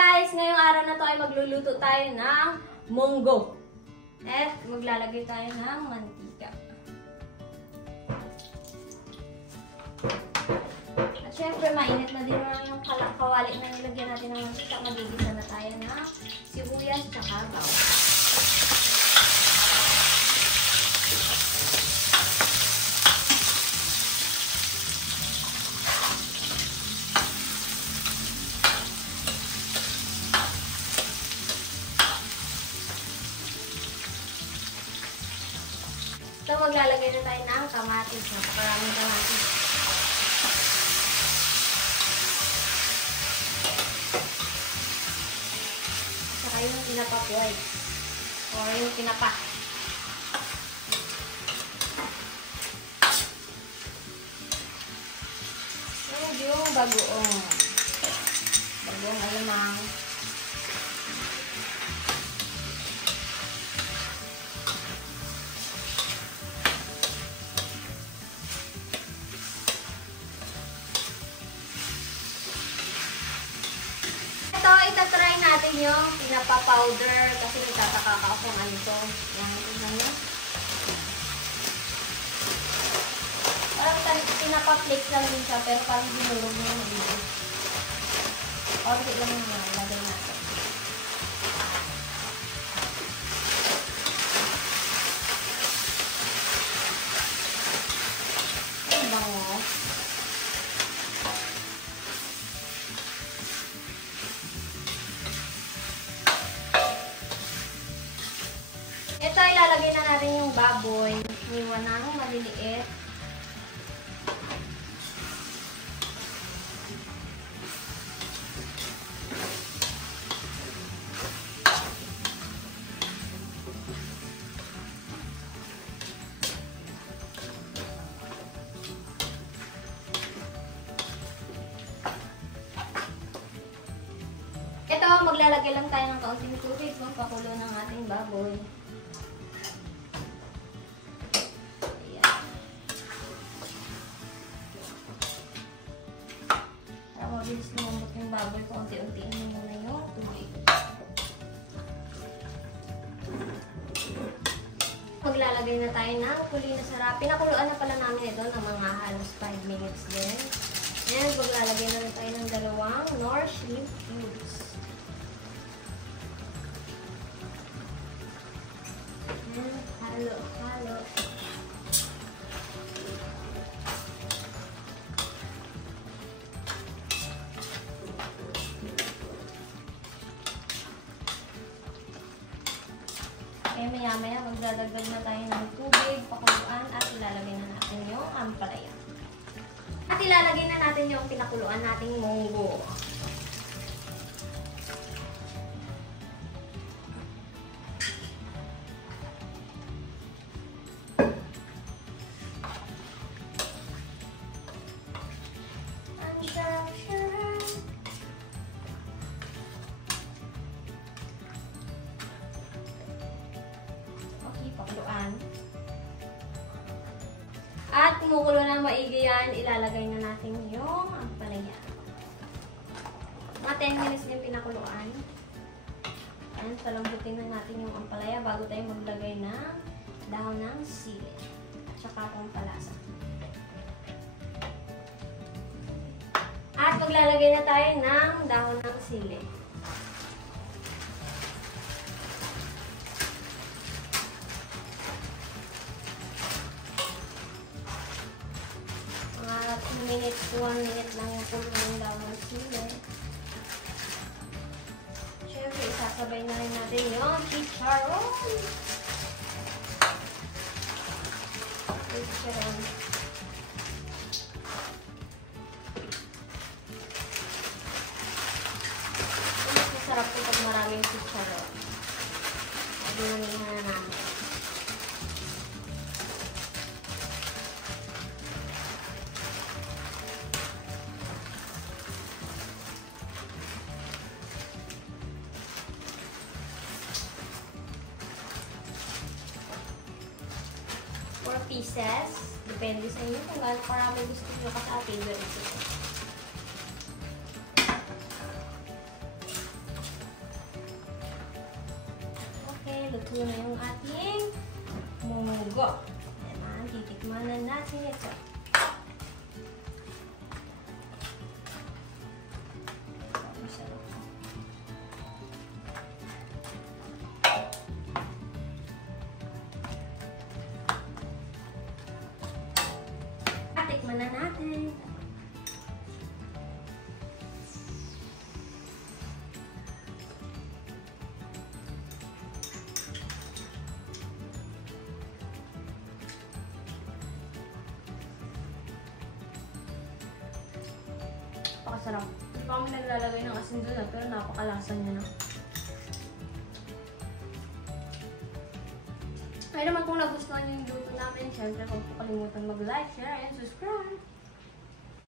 guys! Ngayong araw na to ay magluluto tayo ng munggo. At maglalagay tayo ng mantika. At syempre, mainit na din naman yung kawali na nilagyan natin ng mantika. Magigisa na tayo ng sibuyas tsaka bawang. So, maglalagay na tayo ng kamatis. Napakaraming kamatis. Saka yung pinapa-boy. O yung pinapa. And yung bagoong. Bagoong alamang. Itatry natin yung pinapa-powder kasi nagtataka ka kung ano ito. Yan, tignan nyo. Parang pinapa-flakes lang din siya pero parang dinulog nyo yung dito. Konti lang yung lagay natin. Ay, bango. Ito, ilalagay na natin yung baboy. Niwan na ng maliliit. Ito, maglalagay lang tayo ng kaunting tubig kung pakulo ng ating baboy. Mabilis lumambot yung baboy ko, unti-untiin mo muna yung tubig. Maglalagay na tayo ng kuli na sarap. Pinakuluan na pala namin ito ng mga halos 5 minutes din. And maglalagay na rin tayo ng dalawang nor shrimp cubes. And halo. Kaya maya-maya magdadagdag na tayo ng tubig, pakuluan, at ilalagay na natin yung ampalaya. At ilalagay na natin yung pinakuluan nating munggo. At kumukulo ng maigi yan, ilalagay na natin yung ampalaya. Mga 10 minutes din pinakuluan. Ayan, palambutin na natin yung ampalaya bago tayo maglagay ng dahon ng sili. Tsaka pampalasa. At maglalagay na tayo ng dahon ng sili. Mga 2 minutes to 1 minute lang yung kulo ng dahon ng sili. Siyempre, isasabay na rin natin yung chicharon. Mas masarap po pag maraming chicharon. Dinamihan na namin. Pieces. Depende sa inyo kung gaano karami gusto nyo kasi favorite ito. luto na yung ating munggo. Ayan, titikman na natin ito. Tikman na natin. Napakasarap. Hindi pa kami naglalagay ng asin doon pero napakalasa niya na. Kaya naman kung nagustuhan niyo yung luto namin, syempre huwag po kalimutan mag-like, share, and subscribe.